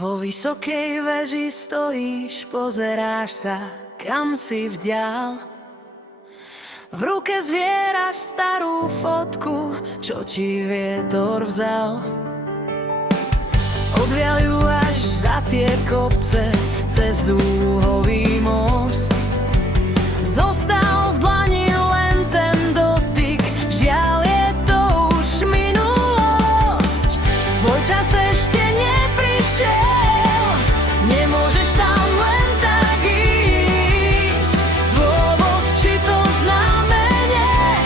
Vo vysokej veži stojíš, pozeráš sa, kam si vďal. V ruke zvieraš starú fotku, čo ti vietor vzal. Odviaľ až za tie kopce, cez dúhový most. Zostal v dlani len ten dotyk, žiaľ je to už minulosť. Môj čas ešte neprišiel, nemôžeš tam len tak ísť. Dôvod, či to znamenie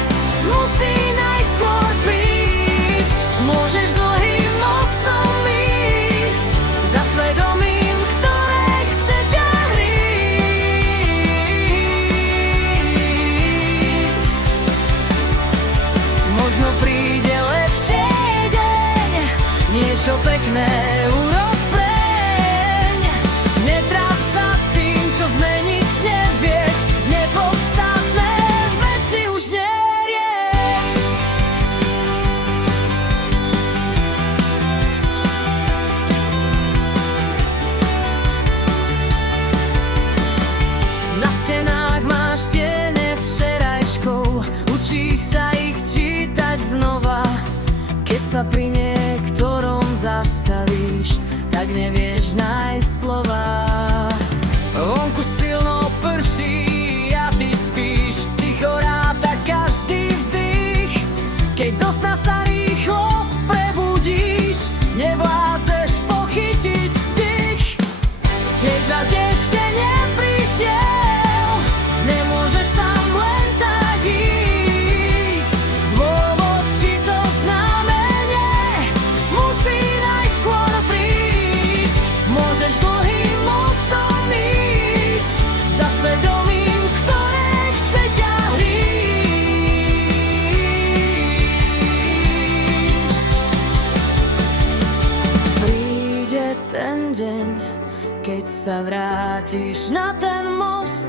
musí najskôr prísť. Môžeš dlhým mostom ísť za svedomím, ktoré chce ťa hrísť. Možno príde lepšie deň, niečo pekné urob preň. Netráp sa tým, čo zmeniť nevieš, nepodstatné veci už nerieš. Na stenách máš tiene včerajškov, učíš sa ich čítať znova. Keď sa pri niektorom zastavíš, tak nevieš nájsť slova. Vonku silno prší a ty spíš, ticho ráta každý vzdych. Keď zo sna sa rýchlo prebudíš, nevládzeš pochytiť dých. Keď zas ešte neprišiel, nemôžeš tam len tak ísť. Dôvod, či to znamenie musí najskôr prísť. Môžeš dlhým mostom ísť za svedomím, ktoré chce ťa hrísť. Príde ten deň, keď sa vrátiš na ten most.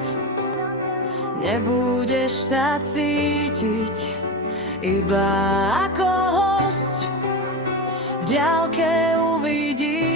Nebudeš sa cítiť iba ako hosť. V diaľke uvidíš